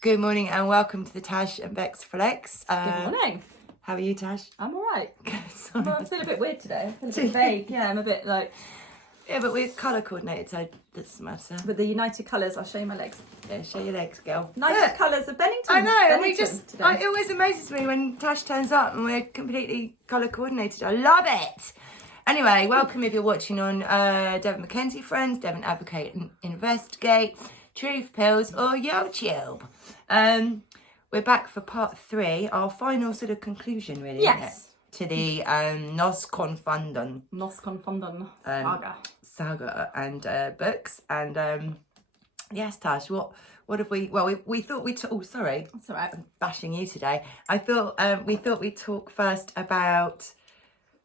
Good morning and welcome to the Tash and Bex Flex. Good morning. How are you, Tash? I'm all right. Sorry. Well, I feel a bit weird today. I feel a bit vague. Yeah, I'm a bit like... Yeah, but we're colour coordinated, so it doesn't matter. With the United Colours, I'll show you my legs. Yeah, show your legs, girl. United Colours of Bennington. I know, and we Bennington just... today. It always amazes me when Tash turns up and we're completely colour coordinated. I love it! Anyway, welcome if you're watching on Devon Mackenzie Friends, Devon Advocate and Investigate, Truth Pills or YouTube. We're back for part 3, our final sort of conclusion, really, isn't it? To the Nos Confunden. Nos Confunden saga and books. And yes, Tash, what have we... Well, we thought we'd... Oh, sorry. That's all right. I'm bashing you today. We thought we'd talk first about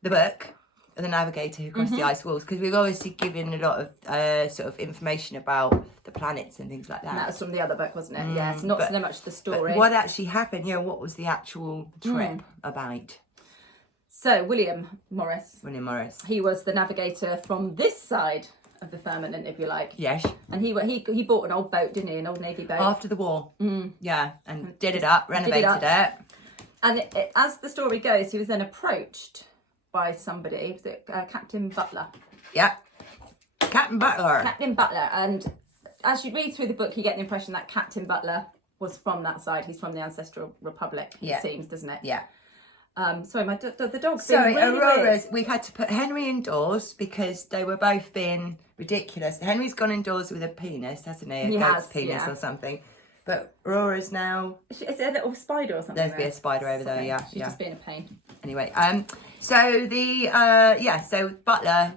the book, The Navigator Who Crossed the Ice Walls, because we've obviously given a lot of sort of information about the planets and things like that. And that was from the other book, wasn't it? Yes, not so much the story. But what actually happened? Yeah, what was the actual trip about? So, William Morris, He he was the navigator from this side of the firmament, if you like. Yes. And he bought an old boat, didn't he? An old Navy boat. After the war. Yeah, and did it up, renovated it. And as the story goes, he was then approached by somebody, was it Captain Butler? Yeah. Captain Butler. Captain Butler. And as you read through the book, you get the impression that Captain Butler was from that side. He's from the Ancestral Republic, it seems, doesn't it? Yeah. Sorry, the dog's Sorry, being really Aurora's. weird. We've had to put Henry indoors because they were both being ridiculous. Henry's gone indoors with a penis, hasn't he? He goat's has, penis yeah. or something. But Aurora's now... Is it a little spider or something? There's be a spider over there, yeah. She's just being a pain. Anyway, so the so Butler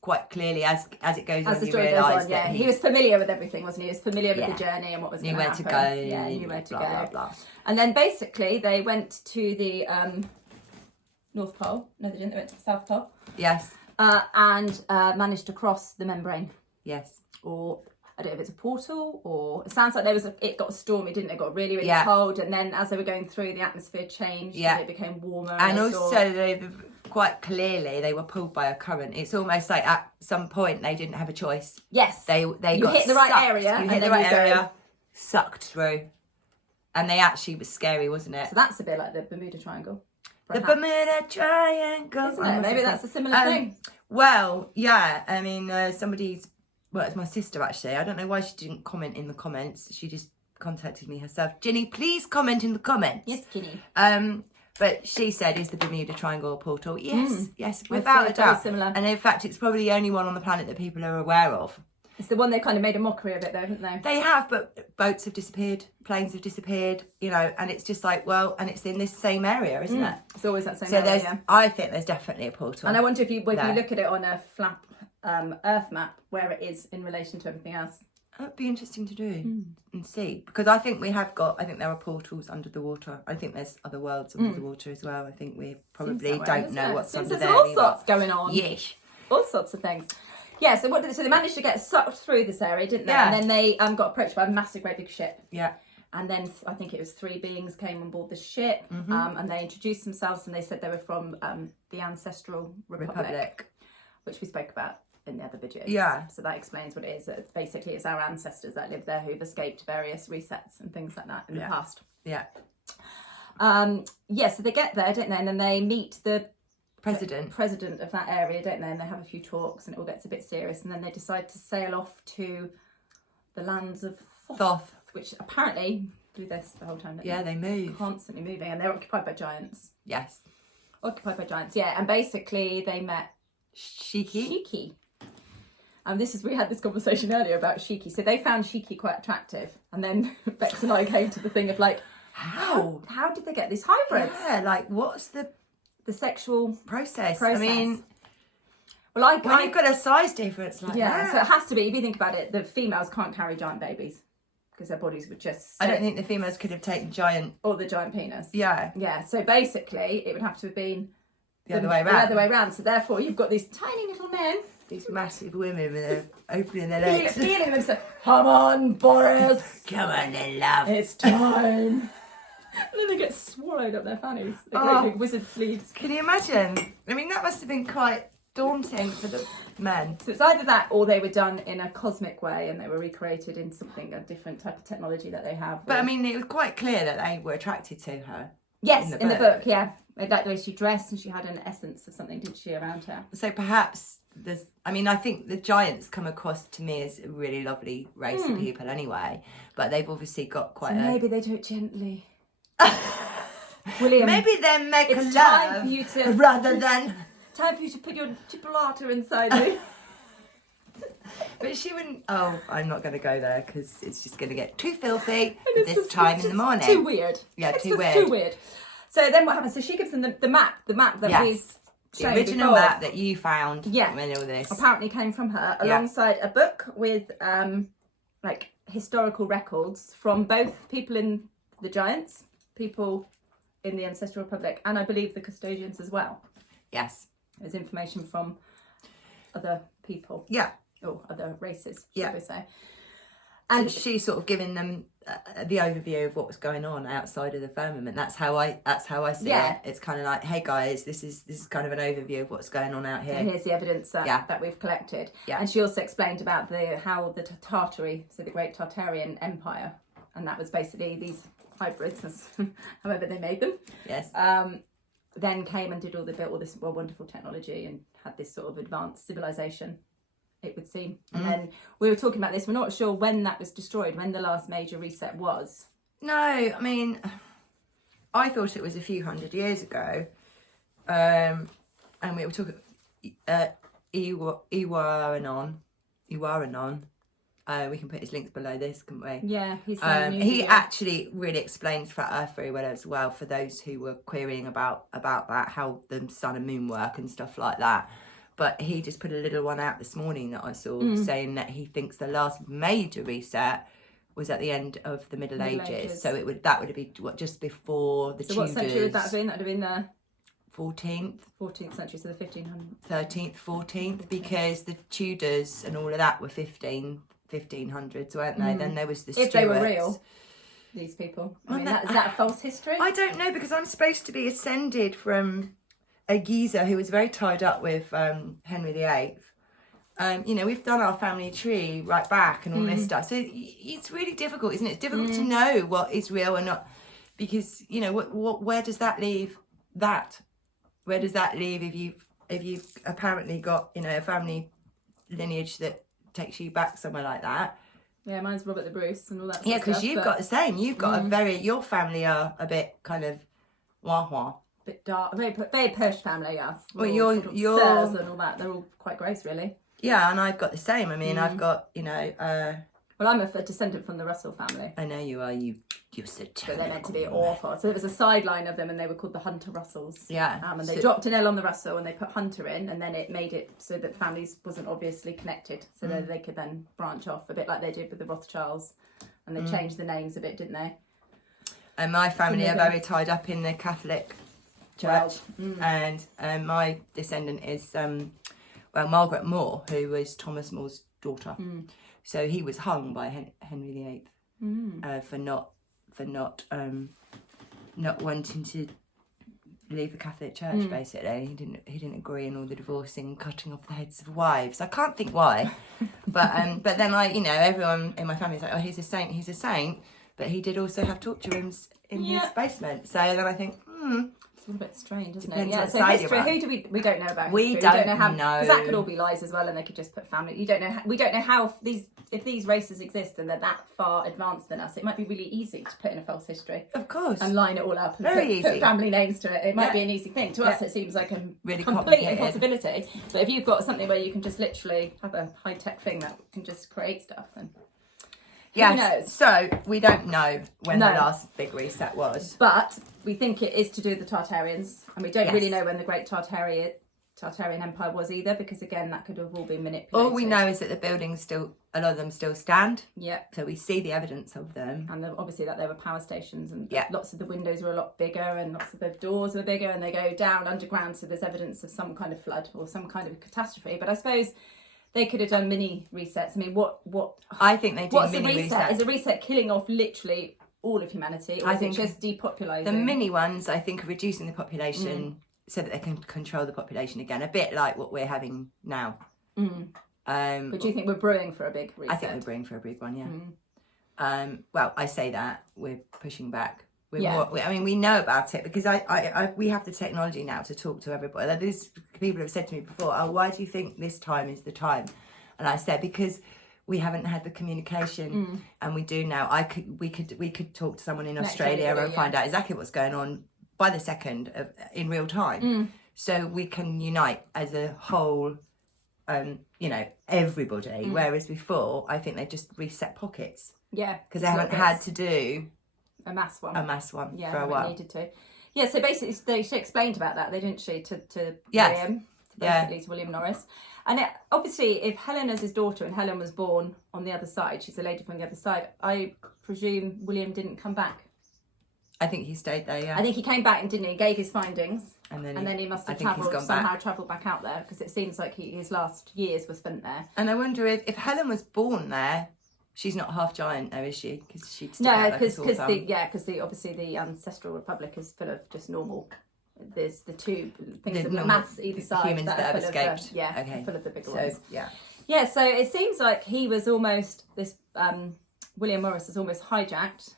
quite clearly as it goes As on, the you story goes realise on, that he was familiar with everything, wasn't he? He was familiar with the journey and what was going to happen. Knew where to go. Yeah, knew where to blah, go. blah, blah. And then basically they went to the North Pole. No, they didn't. They went to the South Pole. Yes. And managed to cross the membrane. Yes. Or I don't know if it's a portal, or it sounds like it got stormy, didn't it? It got really, really cold, and then as they were going through, the atmosphere changed. Yeah. And it became warmer. And also they quite clearly they were pulled by a current. It's almost like at some point they didn't have a choice. Yes. They you got hit the right sucked. area. You hit the right area, sucked through, and they actually was scary, wasn't it? So that's a bit like the Bermuda Triangle. The Bermuda Triangle. Isn't it? Maybe that's a similar thing. Well, yeah. I mean, well, it's my sister actually. I don't know why she didn't comment in the comments. She just contacted me herself. Ginny, please comment in the comments. Yes, Ginny. But she said, is the Bermuda Triangle a portal? Yes, yes, I'd without say a doubt. very similar. And in fact, it's probably the only one on the planet that people are aware of. It's the one they kind of made a mockery of it, though, haven't they? They have, but boats have disappeared, planes have disappeared, and it's just like, well, and it's in this same area, isn't it? It's always that same So area. I think there's definitely a portal. And I wonder if you look at it on a flat Earth map, where it is in relation to everything else. That'd be interesting to do and see, because I think there are portals under the water. I think there's other worlds under the water as well. I think we probably don't know what's under there. There's all sorts going on. Yes. All sorts of things. Yeah, so they managed to get sucked through this area, didn't they? Yeah. And then they got approached by a massive, great big ship. Yeah. And then I think it was 3 beings came on board the ship, and they introduced themselves, and they said they were from the Ancestral Republic, which we spoke about in the other videos. Yeah. So that explains what it is. Basically, it's our ancestors that live there who've escaped various resets and things like that in the past. Yeah. So they get there, don't they? And then they meet the president of that area, don't they? And they have a few talks, and it all gets a bit serious. And then they decide to sail off to the lands of Thoth, which apparently do this the whole time. Yeah, they move. Constantly moving, and they're occupied by giants. Yes. Occupied by giants, yeah. And basically, they met Shiki. And we had this conversation earlier about Shiki. So they found Shiki quite attractive. And then Bex and I came to the thing of like, how did they get these hybrids? Yeah, like what's the sexual process? I mean, well, when you've got a size difference like that. So it has to be, if you think about it, the females can't carry giant babies because their bodies would just... I don't think the females could have taken giant... Or the giant penis. Yeah. Yeah, so basically it would have to have been... The other way around. The other way around. So therefore you've got these tiny little men... These massive women with their opening their legs. Feeling them, so, come on, Boris. Come on then, love. It's time. And then they get swallowed up their fannies. They're great big wizard sleeves. Can you imagine? I mean, that must have been quite daunting for the men. So it's either that or they were done in a cosmic way and they were recreated in something, a different type of technology that they have. But I mean, it was quite clear that they were attracted to her. Yes, in the book, yeah. Like the way she dressed and she had an essence of something, didn't she, around her? So perhaps there's, I mean, I think the giants come across to me as a really lovely race of people anyway, but they've obviously got quite maybe they do it gently. William, maybe they're make it's love time for you to rather than time for you to put your chipolata inside you. But she wouldn't. Oh, I'm not going to go there because it's just going to get too filthy at this time in the morning. Too weird. Yeah, it's too weird. Too weird. So then what happens? So she gives them the map that we've the original map that you found. Yeah, when all this apparently came from her, alongside a book with like historical records from both people in the giants, people in the Ancestral Republic, and I believe the custodians as well. Yes, there's information from other people. Yeah. Or other races, should we say. And so she's sort of giving them the overview of what was going on outside of the firmament. That's how I see it. It's kind of like, hey guys, this is kind of an overview of what's going on out here. And here's the evidence that we've collected. Yeah. And she also explained about how the Tartary, so the great Tartarian Empire, and that was basically these hybrids, however they made them. Yes. Then came and built all this wonderful technology and had this sort of advanced civilization, it would seem. And then we were talking about this, we're not sure when that was destroyed, when the last major reset was. No, I mean, I thought it was a few hundred years ago. And we were talking Ewaranon. We can put his links below this, can't we? Yeah, he actually really explains flat Earth very well as well for those who were querying about that, how the sun and moon work and stuff like that. But he just put a little one out this morning that I saw saying that he thinks the last major reset was at the end of the Middle Ages. So that would be just before the Tudors. So what century would that have been? That would have been the 14th century, so the 1500s. 13th, 14th, because the Tudors and all of that were 1500s, weren't they? Then there was the Stuarts. If they were real, these people. I mean, is that false history? I don't know, because I'm supposed to be ascended from a geezer who was very tied up with Henry VIII. We've done our family tree right back and all this stuff. So it's really difficult, isn't it? It's difficult to know what is real and not, because where does that leave that? Where does that leave if you've apparently got a family lineage that takes you back somewhere like that? Yeah, mine's Robert the Bruce and all that. Yeah, because you've got the same. You've got your family are a bit kind of wah. Bit dark, very Persian family, yes. Well, your sirs and all that, they're all quite gross, really. Yeah, and I've got the same. I mean, I've got well, I'm a descendant from the Russell family. I know you are. You're so terrible. But they're meant to be awful. So there was a sideline of them, and they were called the Hunter Russells. Yeah. And they dropped an L on the Russell, and they put Hunter in, and then it made it so that families wasn't obviously connected, so that they could then branch off a bit like they did with the Rothschilds, and they changed the names a bit, didn't they? And my family are very tied up in the Catholic Church, and my descendant is Margaret Moore, who was Thomas More's daughter. So he was hung by Henry VIII for not wanting to leave the Catholic Church. Basically, he didn't agree in all the divorcing and cutting off the heads of wives. I can't think why, but then everyone in my family is like, oh, he's a saint, but he did also have torture rooms in his basement. So then I think, it's a bit strange, isn't Depends it? Yeah, what so side history, you're who do we don't know about history. We don't know. Because that could all be lies as well, and they could just put family. We don't know how if these races exist and they're that far advanced than us. It might be really easy to put in a false history. Of course. And line it all up and put family names to it. It might be an easy thing. To us, it seems like a really complete impossibility. But if you've got something where you can just literally have a high-tech thing that can just create stuff, then who knows? So we don't know when the last big reset was. But we think it is to do with the Tartarians, and we don't really know when the Great Tartarian Empire was either, because again, that could have all been manipulated. All we know is that the buildings a lot of them still stand. Yeah. So we see the evidence of them. And obviously that there were power stations, and lots of the windows were a lot bigger, and lots of the doors were bigger, and they go down underground, so there's evidence of some kind of flood or some kind of catastrophe. But I suppose they could have done mini resets. I mean, what I think they do. What's mini resets? Is a reset killing off literally all of humanity, or is it just depopulating? The mini ones, I think, are reducing the population so that they can control the population again, a bit like what we're having now. But do you think we're brewing for a big reset? I think we're brewing for a big one, yeah. Well, I say that, we're pushing back. We know about it because we have the technology now to talk to everybody. These people have said to me before, oh, why do you think this time is the time? And I said, because we haven't had the communication, and we do now. We could talk to someone in Australia and find out exactly what's going on by the second in real time. So we can unite as a whole, everybody. Whereas before, I think they just reset pockets. Yeah, because they haven't had to do a mass one for a while. Needed to. Yeah, so basically she explained about that, they didn't she, to Yes. William, to William Norris. And obviously, if Helen is his daughter and Helen was born on the other side, she's a lady from the other side, I presume William didn't come back. I think he stayed there, yeah. I think he came back and didn't he? Gave his findings. And then he must have travelled back out there, because it seems like his last years were spent there. And I wonder if Helen was born there, she's not half giant though, is she? Because she'd stick No, out like a sore thumb. obviously the Ancestral Republic is full of just normal. There's the two things of normal mass either side humans that have escaped. Okay. Full of the bigger ones. Yeah. So it seems like he was almost this. William Morris was almost hijacked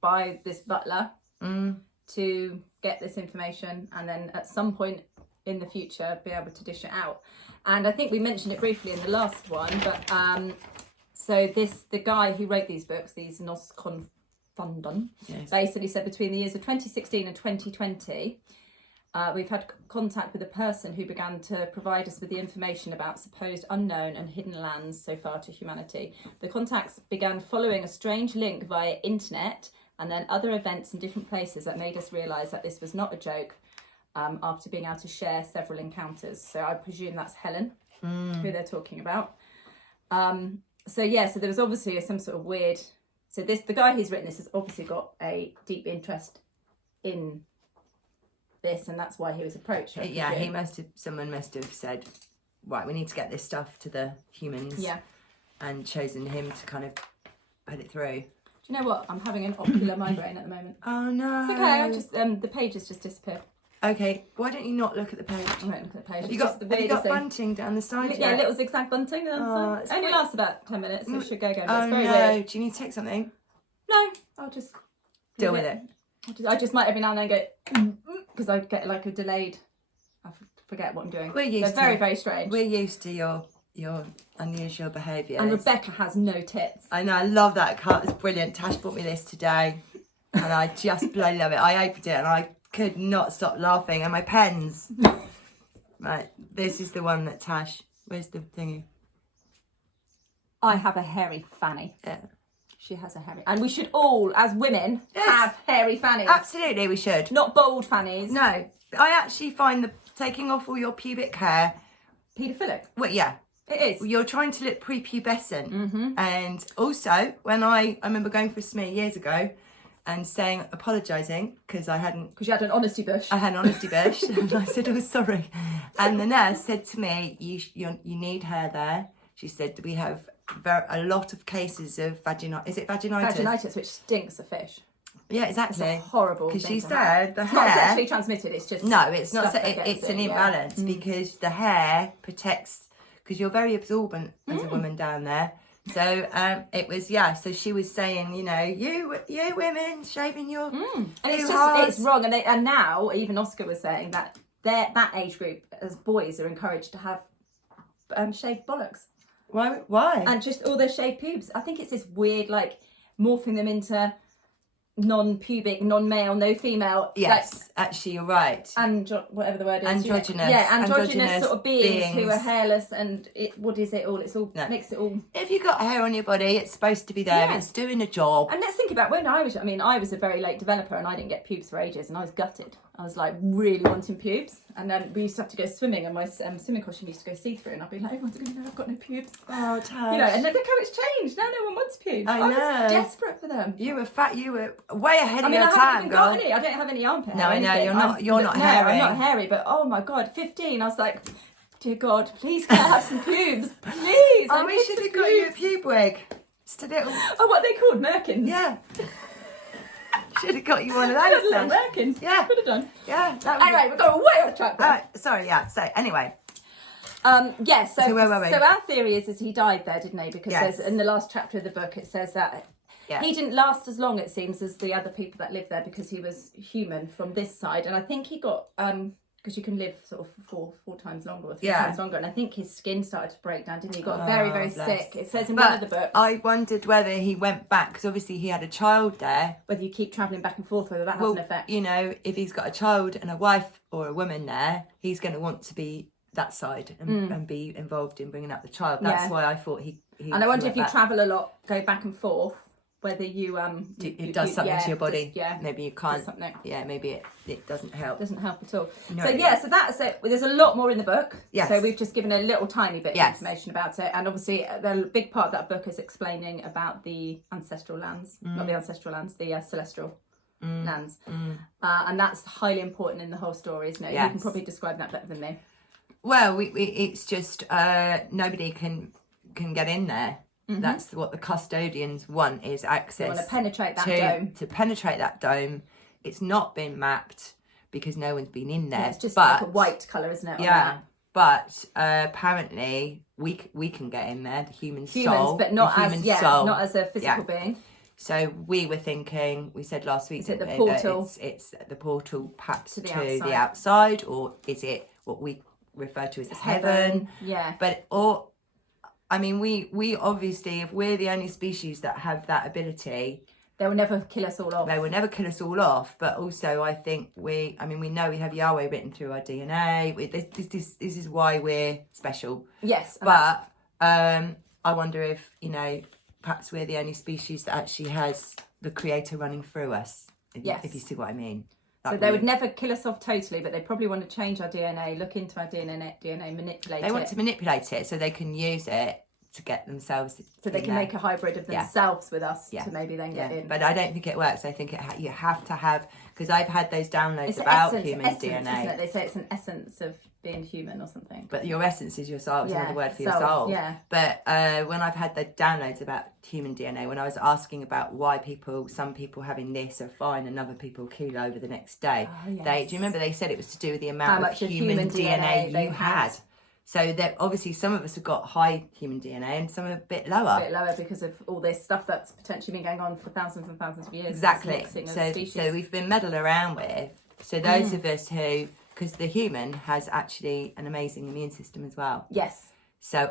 by this butler to get this information, and then at some point in the future be able to dish it out. And I think we mentioned it briefly in the last one, but so the guy who wrote these books, these Nos Confunden, basically said between the years of 2016 and 2020, we've had contact with a person who began to provide us with the information about supposed unknown and hidden lands so far to humanity. The contacts began following a strange link via internet, and then other events in different places that made us realise that this was not a joke, after being able to share several encounters. So I presume that's Helen, who they're talking about. So there was obviously some sort of weird. So the guy who's written this has obviously got a deep interest in this, and that's why he was approached. Someone must have said, right, we need to get this stuff to the humans. Yeah. And chosen him to kind of put it through. Do you know what? I'm having an ocular migraine at the moment. Oh no. It's okay. I just the page has just disappeared. Okay, why don't you not look at the page? I won't look at the page. Have you got bunting down the side? Yeah, little zigzag bunting down the side. Only lasts about 10 minutes, so it should go. It's very weird. Do you need to take something? No, I'll just deal with it. I just might every now and then go, because I get like a delayed, I forget what I'm doing. They're very, very strange. We're used to your unusual behaviour. And Rebecca has no tits. I know, I love that cut. It's brilliant. Tash bought me this today, and I just bloody love it. I opened it and I could not stop laughing. And my pens. Right, this is the one that Tash. Where's the thingy? I have a hairy fanny. Yeah. She has a hairy, and we should all, as women, have hairy fannies. Absolutely, we should. Not bald fannies. No, I actually find taking off all your pubic hair paedophilic. Well, yeah, it is. You're trying to look prepubescent, and also when I remember going for a smear years ago and apologising because you had an honesty bush. I had an honesty bush, and I said, "Oh, sorry," and the nurse said to me, "You need hair there." She said, "We have a lot of cases of vaginitis." Is it vaginitis? Vaginitis, which stinks of fish. Yeah, exactly. It's a horrible thing. Because she said the hair. It's not sexually transmitted. It's just it's not. It's an imbalance because the hair protects. Because you're very absorbent as a woman down there. So it was So she was saying, you women shaving your and it's wrong. And now even Oscar was saying that that age group as boys are encouraged to have shaved bollocks. Why? And just all their shaved pubes. I think it's this weird, morphing them into non-pubic, non-male, no female. Yes, actually, you're right. Whatever the word is. Androgynous. Androgynous sort of beings who are hairless, and what is it all? It's all makes it all. If you've got hair on your body, it's supposed to be there. Yeah. It's doing a job. And let's think about when I was a very late developer, and I didn't get pubes for ages, and I was gutted. I was really wanting pubes, and then we used to have to go swimming, and my swimming costume used to go see-through, and I'd be like, everyone's going to know I've got no pubes. Oh, Tash. And then look how it's changed. Now no one wants pubes. I know. was desperate for them. You were fat. You were way ahead of your I time, haven't even girl. got any. I don't have any armpit hair. No, I know. You're not hairy. I'm not hairy, but oh my God, 15, I was like, dear God, please can I have some pubes? Please. We should have got you a pube wig. Just a little. Oh, what are they called? Merkins? Yeah. Should have got you one of I those. was Then. working. Yeah. Could have done. Yeah. Anyway, we've got way off track there. Sorry. Yeah. So anyway. So where were we? So our theory is he died there, didn't he? Because Yes. in the last chapter of the book, it says that Yeah. he didn't last as long, it seems, as the other people that lived there because he was human from this side. And I think he got because you can live sort of four times longer or three times longer. And I think his skin started to break down, didn't he? He got very, very sick. It says in one of the books. I wondered whether he went back, because obviously he had a child there. Whether you keep travelling back and forth, whether that has an effect. You know, if he's got a child and a wife or a woman there, he's going to want to be that side and be involved in bringing up the child. That's why I thought he and I wonder if you travel a lot, go back and forth, whether you it does something to your body. Maybe you can't. Yeah, maybe it doesn't help. Doesn't help at all. No, so that's it. Well, there's a lot more in the book. Yes. So we've just given a little tiny bit of information about it, and obviously the big part of that book is explaining about the ancestral lands, not the ancestral lands, the celestial lands, and that's highly important in the whole story, isn't it? Yes. You can probably describe that better than me. Well, it's just nobody can get in there. That's what the custodians want, is access. They want to penetrate that dome. To penetrate that dome. It's not been mapped because no one's been in there. It's just like a white colour, isn't it? Yeah. But apparently we can get in there, the humans, soul. But not not as a physical being. So we were thinking, we said last week, is it the portal? It's the portal perhaps to the outside, or is it what we refer to as heaven? Yeah. But we obviously, if we're the only species that have that ability, they will never kill us all off. They will never kill us all off. But also, I think we know we have Yahweh written through our DNA. This is why we're special. Yes. But I wonder if, perhaps we're the only species that actually has the Creator running through us. If you see what I mean. So they would never kill us off totally, but they probably want to change our DNA, look into our DNA, manipulate it. They want to manipulate it so they can use it to get themselves. So they can make a hybrid of themselves with us to maybe then get in. But I don't think it works. I think you have to have, because I've had those downloads about human DNA. Isn't it? They say it's an essence of being human or something. But your essence is your soul. It's another word for your soul. Yeah. But when I've had the downloads about human DNA, when I was asking about why some people having this are fine and other people keel over the next day, do you remember they said it was to do with the amount of human DNA you had? So that obviously some of us have got high human DNA and some are a bit lower. A bit lower because of all this stuff that's potentially been going on for thousands and thousands of years. Exactly. So we've been meddled around with. So those of us who, because the human has actually an amazing immune system as well. Yes. So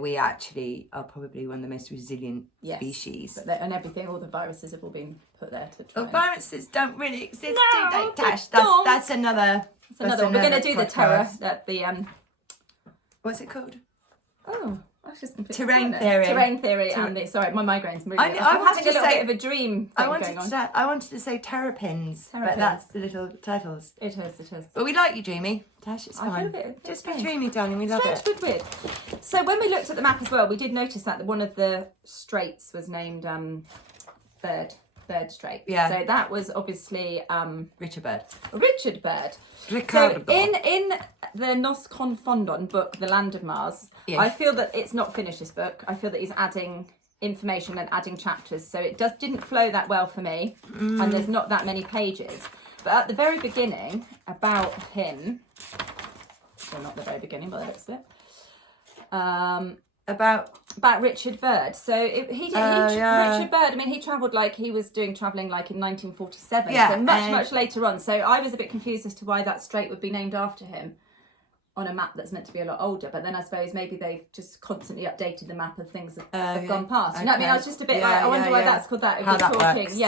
we actually are probably one of the most resilient species. And everything, all the viruses have all been put there to try. Well, viruses don't really exist, do they, Tash? That's another. We're going to do the terror, What's it called? Oh, that's just terrain theory. Terrain theory, and sorry, my migraine's really. I'm having a little bit of a dream. I wanted to say terrapins, but that's the little turtles. It is. But we like you, dreamy. Tash, it's fine. Just be dreamy, darling. We love it. Strange, weird. So when we looked at the map as well, we did notice that one of the straits was named Byrd Strait. Yeah. So that was obviously Richard Byrd. Richard Byrd. Ricardo. So in the Nos Confunden book, The Land of Mars, I feel that it's not finished, this book. I feel that he's adding information and adding chapters. So it didn't flow that well for me. And there's not that many pages. But at the very beginning, about him, well, not the very beginning, but the looks of it, about Richard Byrd. So Richard Byrd, I mean, he travelled he was travelling in 1947, so much later on. So I was a bit confused as to why that strait would be named after him on a map that's meant to be a lot older. But then I suppose maybe they've just constantly updated the map of things that have gone past. You know what I mean? I was just a bit I wonder why that's called that. How that works.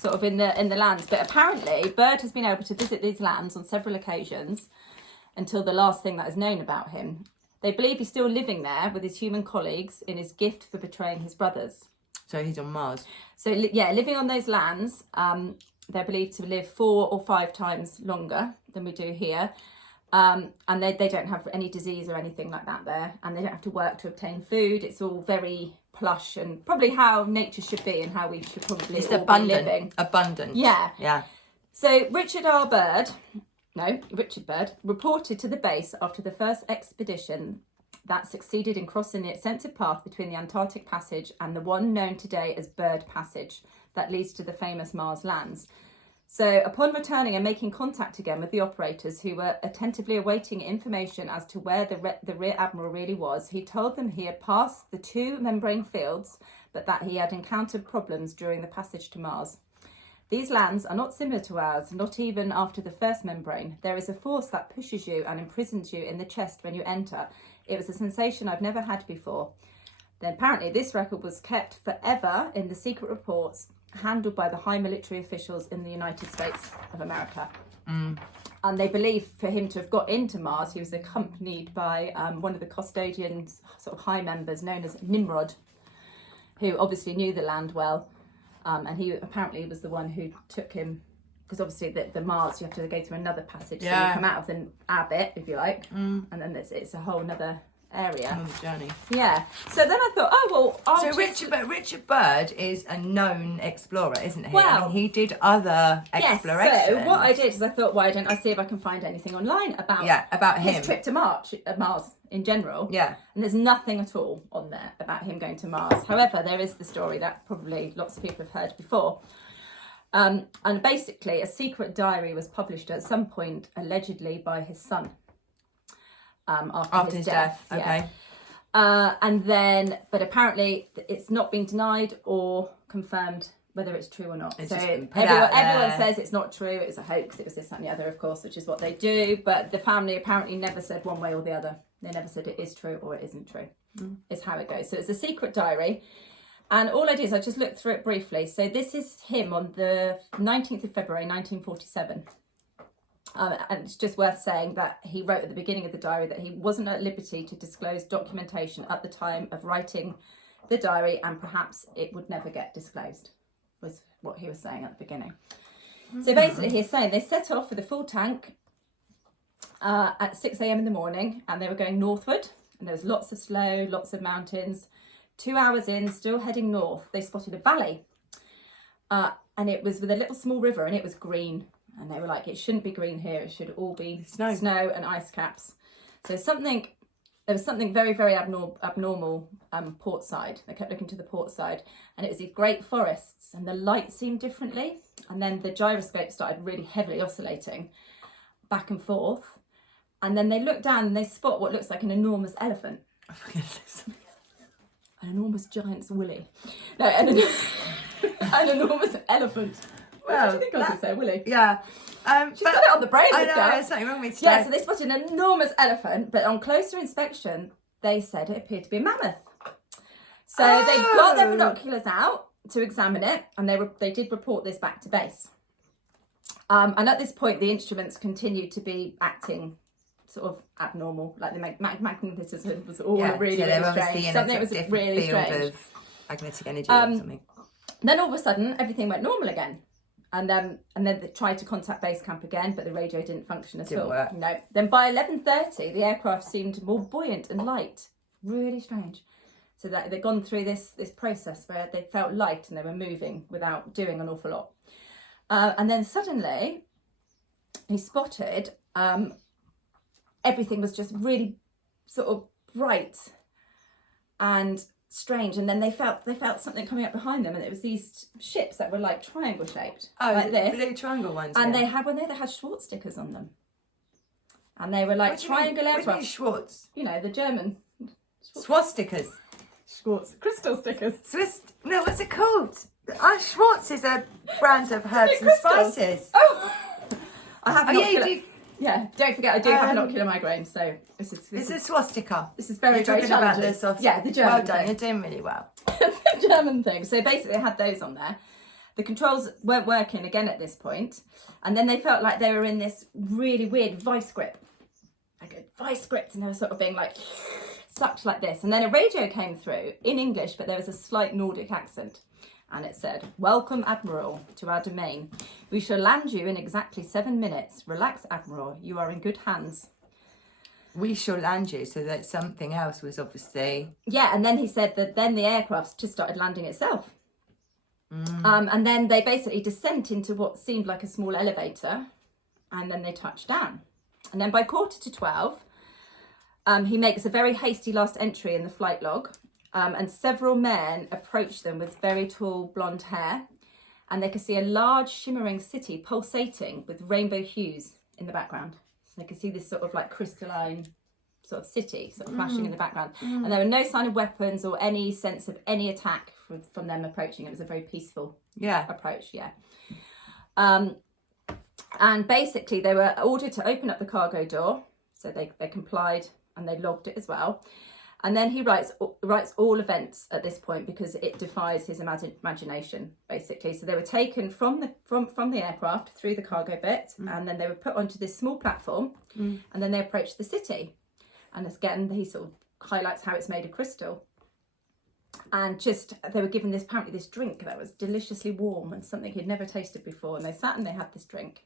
Sort of in the lands. But apparently Byrd has been able to visit these lands on several occasions until the last thing that is known about him. They believe he's still living there with his human colleagues in his gift for betraying his brothers. So he's on Mars. So living on those lands, they're believed to live 4 or 5 times longer than we do here. And they don't have any disease or anything like that there. And they don't have to work to obtain food. It's all very plush and probably how nature should be and how we should probably all be living. Abundant. Yeah. So Richard Byrd reported to the base after the first expedition that succeeded in crossing the extensive path between the Antarctic Passage and the one known today as Byrd Passage. that leads to the famous Mars lands. So upon returning and making contact again with the operators, who were attentively awaiting information as to where the rear admiral really was, he told them he had passed the 2 membrane fields, but that he had encountered problems during the passage to Mars. These lands are not similar to ours, not even after the first membrane. There is a force that pushes you and imprisons you in the chest when you enter. It was a sensation I've never had before. Then apparently this record was kept forever in the secret reports handled by the high military officials in the United States of America. And they believe for him to have got into Mars, he was accompanied by one of the custodians, sort of high members, known as Nimrod, who obviously knew the land well. And he apparently was the one who took him, because obviously the Mars, you have to go through another passage. So you come out of the bit, if you like, and then it's a whole other area. On the journey. Yeah. So then I thought, Richard Byrd is a known explorer, isn't he? Well, I mean, he did other explorations. So what I did is I thought, why don't I see if I can find anything online about him. his trip to Mars in general. Yeah. And there's nothing at all on there about him going to Mars. However, there is the story that probably lots of people have heard before. And basically, a secret diary was published at some point, allegedly by his son. After his death. Okay. And then, but apparently it's not been denied or confirmed whether it's true or not. It's so everyone says it's not true, it's a hoax, it was this, that and the other, of course, which is what they do. But the family apparently never said one way or the other. They never said it is true or it isn't true. Is how it goes. So it's a secret diary. And all I did is I just looked through it briefly. So this is him on the 19th of February, 1947. And it's just worth saying that he wrote at the beginning of the diary that he wasn't at liberty to disclose documentation at the time of writing the diary, and perhaps it would never get disclosed, was what he was saying at the beginning. So basically he's saying they set off with a full tank at 6 a.m. in the morning, and they were going northward, and there was lots of snow, lots of mountains. 2 hours in, still heading north, they spotted a valley, and it was with a little small river, and it was green. And they were like, it shouldn't be green here. It should all be snow and ice caps. So there was something very, very abnormal port side. They kept looking to the port side, and it was these great forests, and the light seemed differently. And then the gyroscope started really heavily oscillating back and forth. And then they look down and they spot what looks like an enormous elephant. An enormous giant's willy. No, an enormous elephant. What did you think I was going to say, Willie? Yeah. She's got it on the brain, I this know, girl. there's something wrong with you. Yeah, so they spotted an enormous elephant, but on closer inspection, they said it appeared to be a mammoth. So they got their binoculars out to examine it, and they did report this back to base. And at this point, the instruments continued to be acting sort of abnormal, like the magnetism was all really, really strange. Something was really strange. Of magnetic energy or something. Then all of a sudden, everything went normal again. And then they tried to contact base camp again, but the radio didn't function at all. Work. No. Then by 11:30, the aircraft seemed more buoyant and light. Really strange. So that they'd gone through this process where they felt light and they were moving without doing an awful lot. And then suddenly, he spotted everything was just really sort of bright and strange, and then they felt something coming up behind them, and it was these ships that were like triangle shaped, like this, blue triangle ones. And they had had Schwartz stickers on them, and they were like triangle aircraft. Schwartz, you know, the German swastikas, Schwartz crystal stickers. No, what's it called? Schwartz is a brand of herbs and spices. Oh, I have. Yeah, don't forget I do have an ocular migraine, so this is a swastika. This is very challenging. About this the German. Well done, you're doing really well. The German thing. So basically, they had those on there. The controls weren't working again at this point, and then they felt like they were in this really weird vice grip, and they were sort of being like sucked like this. And then a radio came through in English, but there was a slight Nordic accent. And it said, "Welcome, Admiral, to our domain. We shall land you in exactly 7 minutes. Relax, Admiral. You are in good hands." We shall land you, so that something else was obviously... Yeah, and then he said that then the aircraft just started landing itself. And then they basically descent into what seemed like a small elevator, and then they touched down. And then by 11:45, he makes a very hasty last entry in the flight log. And several men approached them with very tall blonde hair. and they could see a large shimmering city pulsating with rainbow hues in the background. So they could see this sort of like crystalline sort of city sort of flashing in the background. And there were no sign of weapons or any sense of any attack from them approaching. It was a very peaceful approach, and basically they were ordered to open up the cargo door, so they complied and they logged it as well. And then he writes all events at this point because it defies his imagination, basically. So they were taken from the aircraft through the cargo bit, and then they were put onto this small platform, and then they approached the city. And again, he sort of highlights how it's made of crystal. And they were given apparently this drink that was deliciously warm and something he'd never tasted before. And they sat and they had this drink.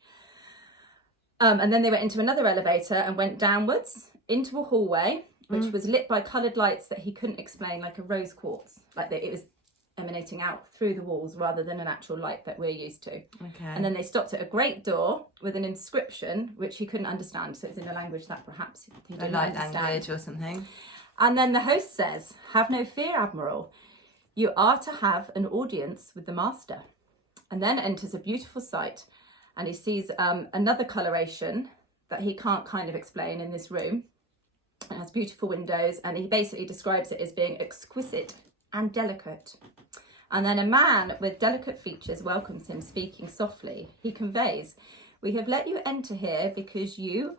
And then they went into another elevator and went downwards into a hallway, which was lit by coloured lights that he couldn't explain, like a rose quartz. Like it was emanating out through the walls rather than an actual light that we're used to. Okay. And then they stopped at a great door with an inscription which he couldn't understand. So it's in a language that perhaps he didn't understand. Language or something. And then the host says, "Have no fear, Admiral. You are to have an audience with the master." And then enters a beautiful sight, and he sees another coloration that he can't kind of explain in this room. It has beautiful windows, and he basically describes it as being exquisite and delicate. And then a man with delicate features welcomes him, speaking softly. He conveys, "We have let you enter here because you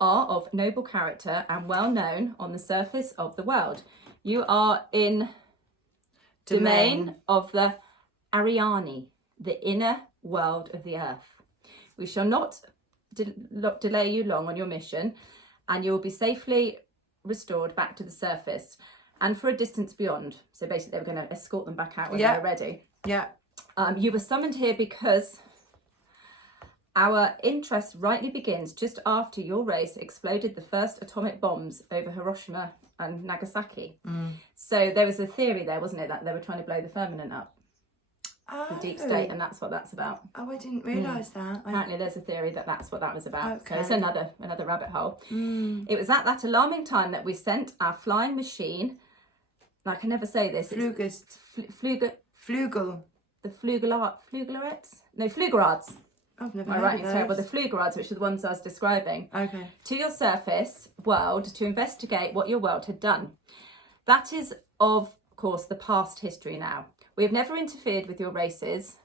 are of noble character and well known on the surface of the world. You are in domain of the Ariani, the inner world of the earth. We shall not delay you long on your mission, and you will be safely restored back to the surface and for a distance beyond." So basically they were going to escort them back out when they were ready. Yeah. "You were summoned here because our interest rightly begins just after your race exploded the first atomic bombs over Hiroshima and Nagasaki." So there was a theory there, wasn't it, that they were trying to blow the firmament up. The deep state, and that's what that's about. Oh, I didn't realise that. Apparently there's a theory that that's what that was about. Okay. So it's another rabbit hole. It was at that alarming time that we sent our flying machine, I can never say this. Flugel. The Flugelarets? No, Flugerards. I've never My heard writing's of terrible. those. The Flugerards, which are the ones I was describing. Okay. To your surface world to investigate what your world had done. That is, of course, the past history now. We have never interfered with your races,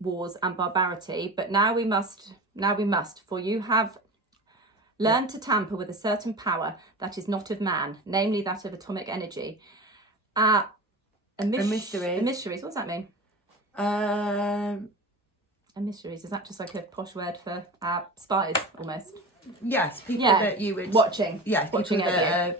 wars and barbarity, but now we must, for you have learned to tamper with a certain power that is not of man, namely that of atomic energy. Emissaries, what does that mean? Emissaries, is that just like a posh word for spies, almost? Yes, people that you would... Watching. Yeah, watching people that are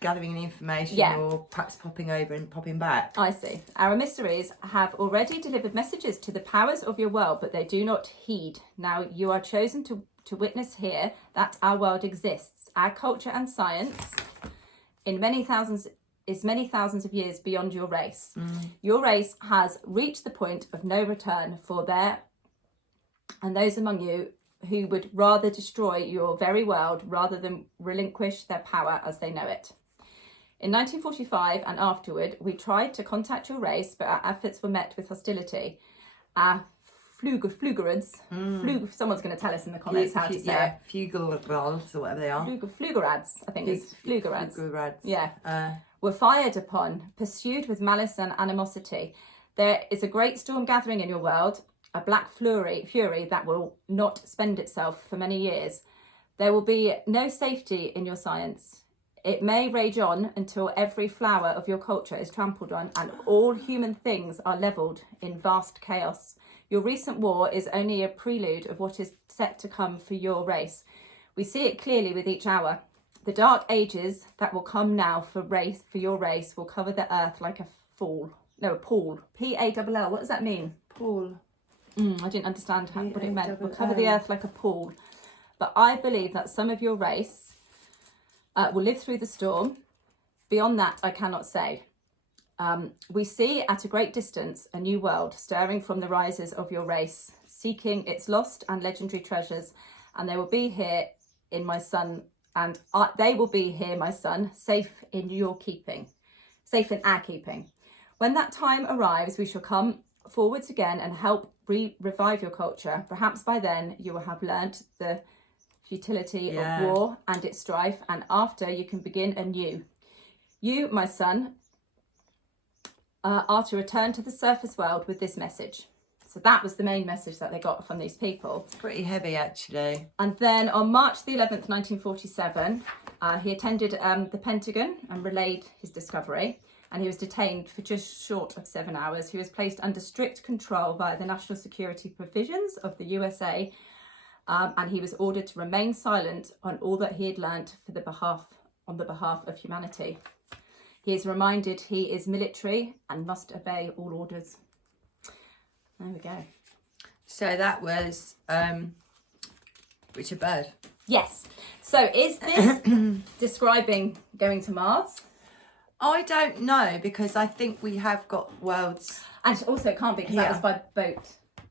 gathering information or perhaps popping over and popping back. I see. Our emissaries have already delivered messages to the powers of your world, but they do not heed. Now you are chosen to witness here that our world exists. Our culture and science is many thousands of years beyond your race. Your race has reached the point of no return for and those among you who would rather destroy your very world rather than relinquish their power as they know it. In 1945 and afterward, we tried to contact your race, but our efforts were met with hostility. Our Flugerids, someone's going to tell us in the comments how to say it. Flugerads or whatever they are. Flugerads, I think it's Flugerads. Flugerads. Yeah. Were fired upon, pursued with malice and animosity. There is a great storm gathering in your world, a black fury that will not spend itself for many years. There will be no safety in your science. It may rage on until every flower of your culture is trampled on and all human things are levelled in vast chaos. Your recent war is only a prelude of what is set to come for your race. We see it clearly with each hour. The dark ages that will come now for your race will cover the earth like a pool. P-A-L-L. What does that mean? Pool. I didn't understand what it meant. Will cover the earth like a pool. But I believe that some of your race will live through the storm. Beyond that, I cannot say. We see at a great distance a new world stirring from the rises of your race, seeking its lost and legendary treasures, and they will be here in my son, and they will be here, my son, safe in our keeping. When that time arrives, we shall come forwards again and help revive your culture. Perhaps by then you will have learnt the futility of war and its strife, and after you can begin anew. You, my son, are to return to the surface world with this message. So that was the main message that they got from these people. It's pretty heavy, actually. And then on March the 11th, 1947, he attended the Pentagon and relayed his discovery. And he was detained for just short of 7 hours. He was placed under strict control via the national security provisions of the USA. And he was ordered to remain silent on all that he had learnt on the behalf of humanity. He is reminded he is military and must obey all orders. There we go. So that was Richard Byrd. Yes. So is this describing going to Mars? I don't know, because I think we have got worlds. And also it can't be, because that was by boat.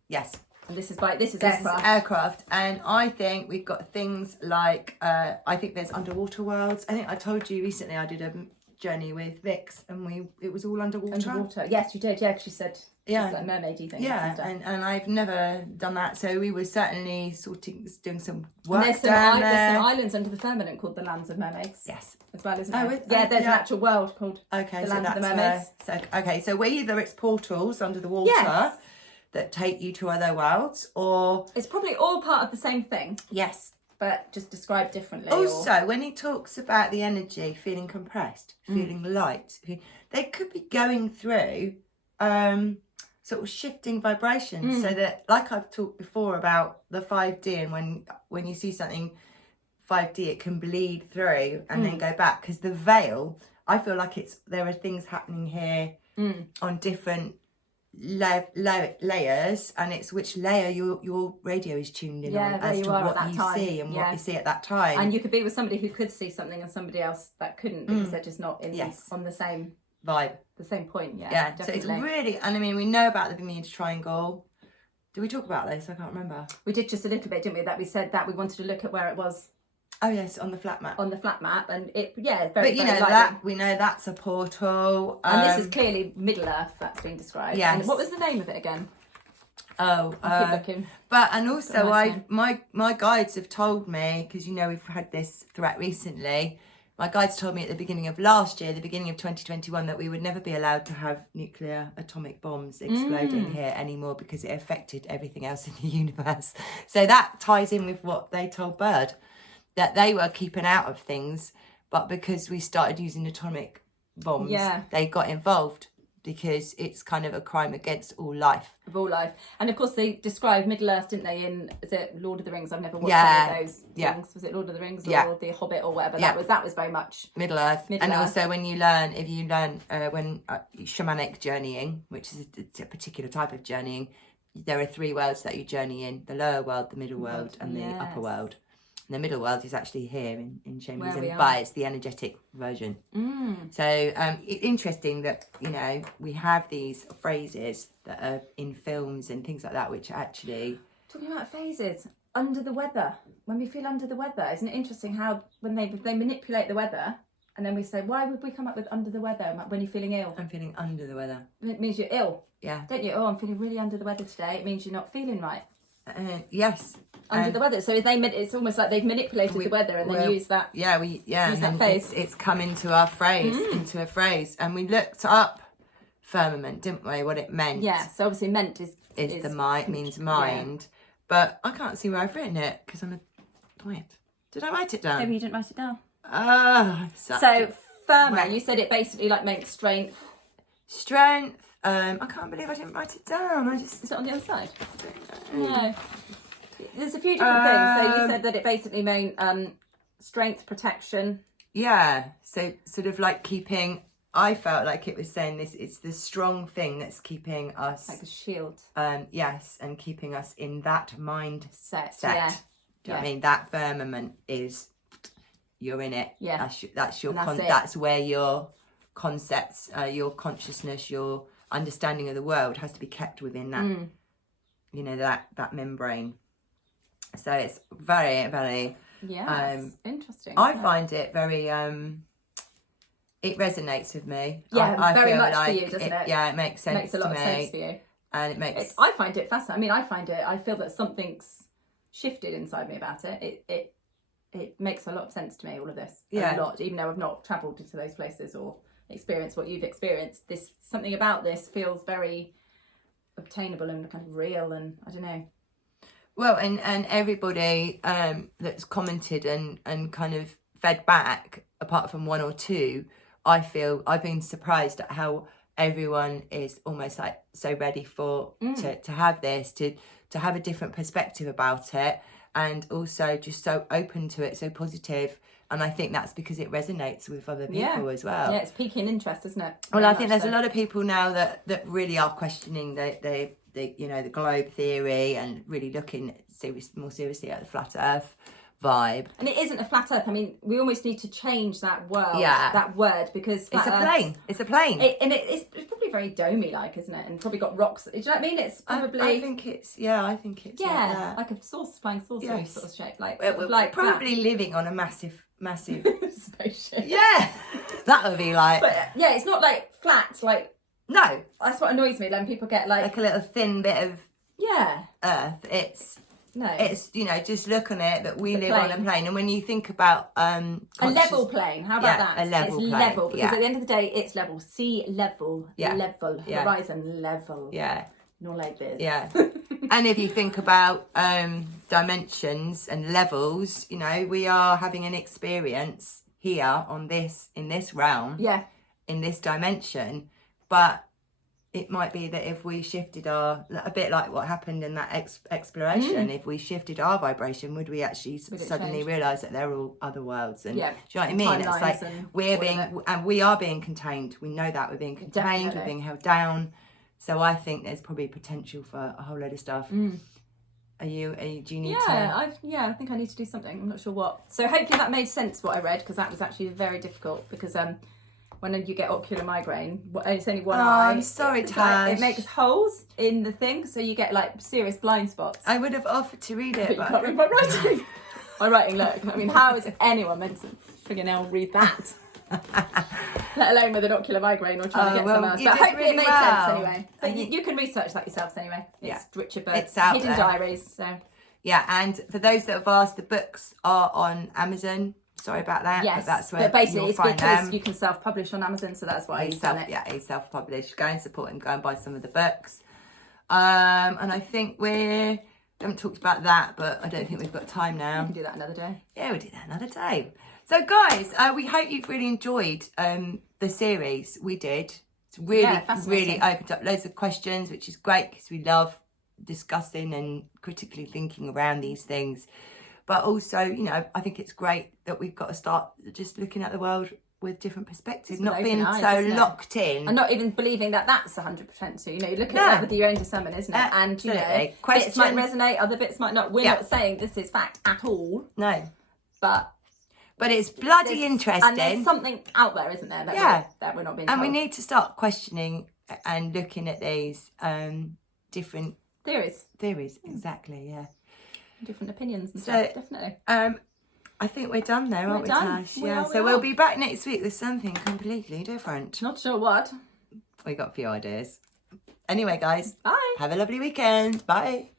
Yes. And this is aircraft. This is aircraft. And I think we've got things like, I think there's underwater worlds. I think I told you recently I did a journey with Vix and it was all underwater. Yes, you did. Yeah, because you said it's like mermaidy things. Yeah, and I've never done that. So we were certainly doing some work and there's some islands under the firmament called the Lands of Mermaids. Yes. As well, isn't there? There's an actual world called the Land of the Mermaids. So either it's portals under the water that take you to other worlds, or... It's probably all part of the same thing. Yes. But just described differently. Also, when he talks about the energy, feeling compressed, feeling light, they could be going through sort of shifting vibrations, so that, like I've talked before about the 5D, and when you see something 5D, it can bleed through and then go back, because the veil, I feel like there are things happening here on different layers, and it's which layer your radio is tuned in on as to what you see and what you see at that time. And you could be with somebody who could see something and somebody else that couldn't, because they're just not on the same vibe, the same point. Definitely. So it's really, and I mean, we know about the Bermuda Triangle. Did we talk about this? I can't remember. We did just a little bit, didn't we? That we said that we wanted to look at where it was. Oh yes, on the flat map. On the flat map, and it, very. But you know that we know that's a portal, and this is clearly Middle Earth that's being described. Yes. And what was the name of it again? I'll keep looking. But and also, my guides have told me, because we've had this threat recently. My guides told me at the beginning of last year, the beginning of 2021, that we would never be allowed to have nuclear atomic bombs exploding here anymore, because it affected everything else in the universe. So that ties in with what they told Byrd, that they were keeping out of things, but because we started using atomic bombs, they got involved, because it's kind of a crime against all life. Of all life. And of course they described Middle Earth, didn't they, is it Lord of the Rings? I've never watched any of those things. Was it Lord of the Rings or The Hobbit or whatever? That was very much Middle Earth. Also when you learn, when shamanic journeying, which is a particular type of journeying, there are 3 worlds that you journey in: the lower world, the middle world, and the upper world. And the middle world is actually here in shamanism, but it's the energetic version. So interesting that, we have these phrases that are in films and things like that, which actually... Talking about phases, under the weather. When we feel under the weather, isn't it interesting how when they manipulate the weather, and then we say, why would we come up with under the weather when you're feeling ill? I'm feeling under the weather. It means you're ill. Yeah. Don't you? Oh, I'm feeling really under the weather today. It means you're not feeling right. Yes. Under the weather, so it's almost like they've manipulated the weather and then use that. Use that phrase. It's come into our phrase, into a phrase, and we looked up firmament, didn't we? What it meant. Yeah. So obviously, meant is the mind, means mind, but I can't see where I've written it because I'm a twit. Did I write it down? Maybe you didn't write it down. So firmament. You said it basically meant strength. Strength. I can't believe I didn't write it down. Is it on the other side? No. There's a few different things. So you said that it basically meant strength, protection. Yeah. So sort of like keeping. I felt like it was saying this. It's the strong thing that's keeping us like a shield. Yes, and keeping us in that mindset. Yeah. Do you know what I mean? That firmament is. You're in it. Yeah. That's your. That's where your concepts, your consciousness, your understanding of the world has to be kept within that. That membrane. So it's very, very interesting. I find it very it resonates with me. Yeah, I very feel much like for you, doesn't it? Yeah, it makes sense. Makes a lot of sense for you. and it makes... I find it fascinating. I mean, I feel that something's shifted inside me about it. It makes a lot of sense to me, all of this. Yeah. A lot, even though I've not travelled to those places or experienced what you've experienced. Something about this feels very obtainable and kind of real, and I don't know. Well, and everybody that's commented and kind of fed back, apart from one or two, I feel I've been surprised at how everyone is almost like so ready for to have this, to have a different perspective about it, and also just so open to it, so positive. And I think that's because it resonates with other people as well. Yeah, it's piquing interest, isn't it? Well, I think there's a lot of people now that really are questioning the the globe theory and really looking more seriously at the flat Earth vibe. And it isn't a flat Earth. I mean, we almost need to change that word. Because it's a plane. It's a plane. It's probably very domey like, isn't it? And probably got rocks. Do you know what I mean? It's probably. I think it's. Like a flying saucer sort of shape, like we're probably living on a massive spaceship. Yeah, that would be like. But it's not like flat. Like no, that's what annoys me. When people get like a little thin bit of Earth. It's just look on it that we live on a plane, and when you think about a level plane, how about that? A level plane. Level because at the end of the day, it's level. Sea level, level, horizon level. Yeah. Not like this. Yeah. And if you think about dimensions and levels, we are having an experience here in this realm, in this dimension, but it might be that if we shifted a bit like what happened in that exploration, if we shifted our vibration, would we actually suddenly realise that they're all other worlds? And do you know what I mean? It's like we are being contained. We know that we're being contained. Definitely. We're being held down. So I think there's probably potential for a whole load of stuff. Do you need to? I think I need to do something. I'm not sure what. So hopefully that made sense what I read, because that was actually very difficult, because when you get ocular migraine, it's only one eye. I'm sorry, Tash. It makes holes in the thing, so you get like serious blind spots. I would have offered to read it, but you can't read my writing. My writing, look. I mean, how is anyone meant to friggin' hell read that? Let alone with an ocular migraine or trying to get some else. But hopefully it made sense anyway. But you can research that yourselves anyway. It's Richard Byrd's Hidden Diaries. So and for those that have asked, the books are on Amazon. Sorry about that. Yes, but that's where but basically it's because them. you can self-publish on Amazon, so that's why he's done it. Yeah, he's self-published. Go and support him. Go and buy some of the books. And I think we haven't talked about that, but I don't think we've got time now. We can do that another day. Yeah, we'll do that another day. So guys, we hope you've really enjoyed the series we did. It's really opened up loads of questions, which is great because we love discussing and critically thinking around these things. But also, I think it's great that we've got to start just looking at the world with different perspectives, not being locked in. And not even believing that that's 100% so. You're looking at that with your own discernment, isn't it? And, bits might resonate, other bits might not. We're not saying this is fact at all. No. But it's bloody interesting. And there's something out there, isn't there, that we're not being told. And we need to start questioning and looking at these different... Theories, exactly, yeah. Different opinions and stuff, definitely. I think we're done there, aren't we, Tash? We'll be back next week with something completely different. Not sure what. We got a few ideas. Anyway, guys. Bye. Have a lovely weekend. Bye.